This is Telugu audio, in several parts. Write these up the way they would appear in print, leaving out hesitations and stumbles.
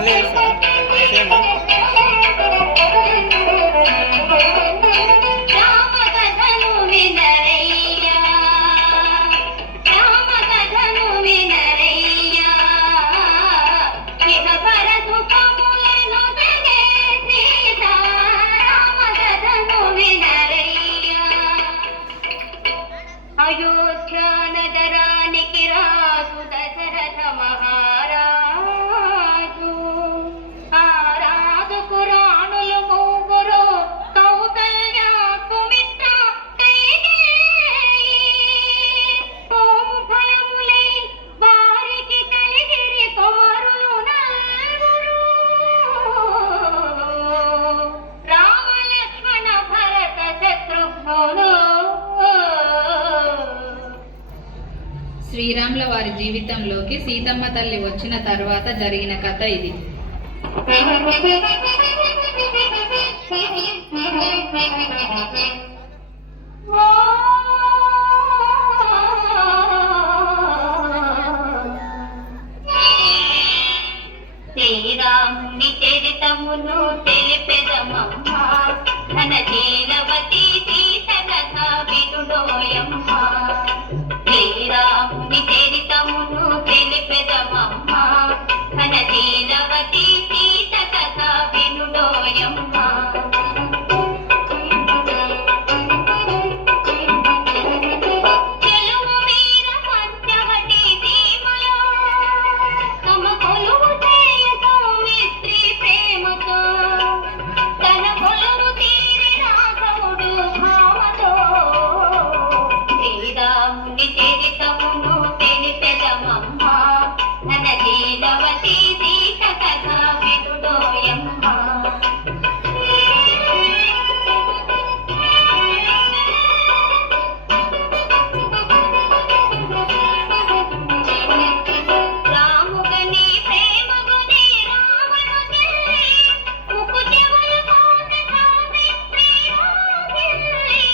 మళ్ళీ చేస్తా అయోధ్య నగరానికి రాజు దశరథ మహారాజు ఆ రాజుకు రాణులు ముగ్గురు కౌసల్య సుమిత్ర కైకేయి భయములై వారికి కలిగిరి కుమారులు నలుగురు రామ లక్ష్మణ భరత శత్రుఘ్నులు. శ్రీరాముల వారి జీవితంలోకి సీతమ్మ తల్లి వచ్చిన తర్వాత జరిగిన కథ ఇది. శ్రీరాముని చరితమును తెలిపెదమమ్మ ఘన జీలవతి సీత కథ వినుడోయమ్మ. శ్రీరాముని చరితమును తెలిపెదమమ్మ ఘన జీలవతి సీత కథ వినుడోయమ్మ. తెలుగు వీర పంచవటి సీమలో తమ కొలువు చేయ సౌమిత్రి ప్రేమతో తన కొలువు తీరి రాఘవుడు భామతో. శ్రీరాముని చరితమును తెలిపెదమమ్మ ఘన జీలవతి సీత కథ వినుడోయమ్మ. రాముగని ప్రేమగుని రావణుని ముక్కు చెవులు కోసి సౌమిత్రి రాగిల్లి.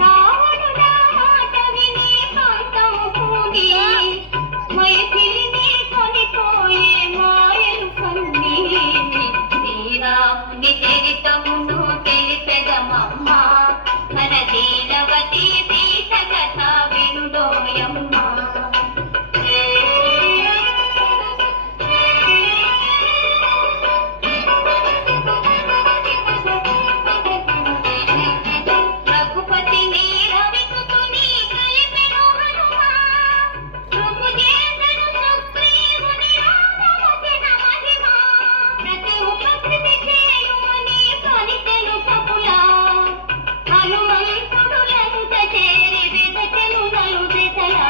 రావణుడ మాట విని పంతం పూని మైథిలిని కొనిపోయే మాయలు కన్ని. శ్రీరాముని చరితమును తెలిపెదమమ్మ ఘన జీలవతి సీత కథ వినుడోయమ్మ. రఘుపతిని రవిసుతుని కలిపెను హనుమ ఋతుజేతను సుగ్రీవుని రామవచన మహిమ. ప్రతి ఉపకృతి చేయుమని పలికెను కపులా హనుమంతుడు లంక చేరి వెదకెను నలుదెసలా.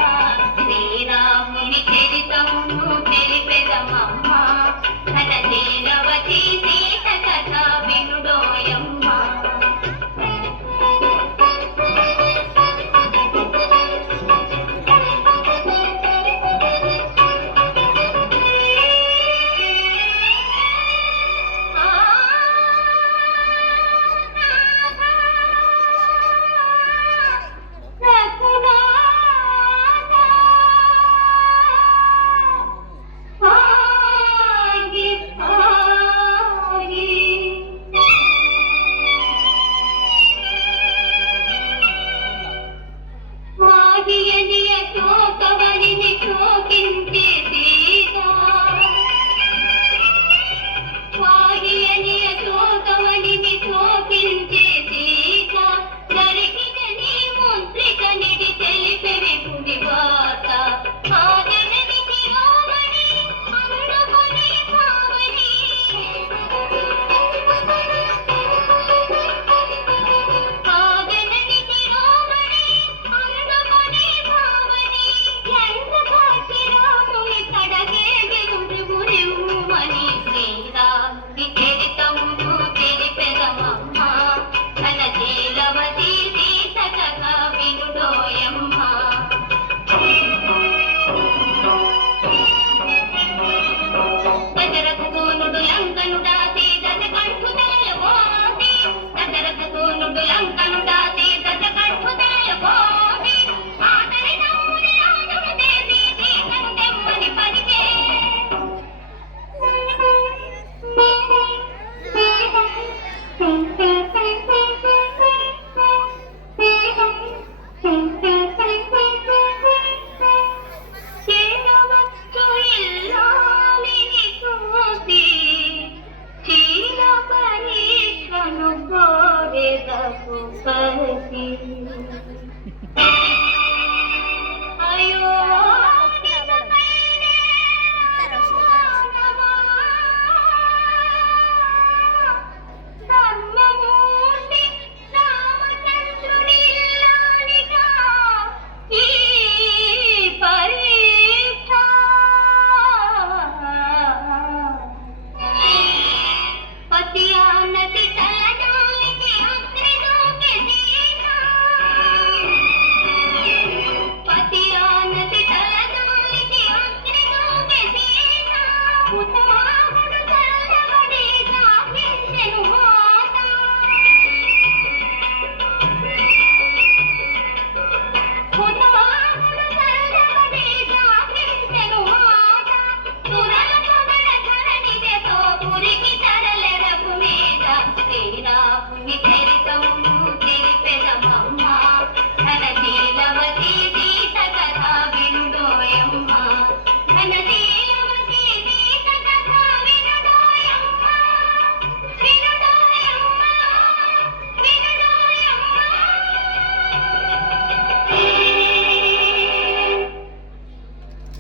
శ్రీరాముని చరితమును తెలిపెదమమ్మ ఘన జీలవతి సీత కథ వినుడోయమ్మ. రఘునాథ మోహుడ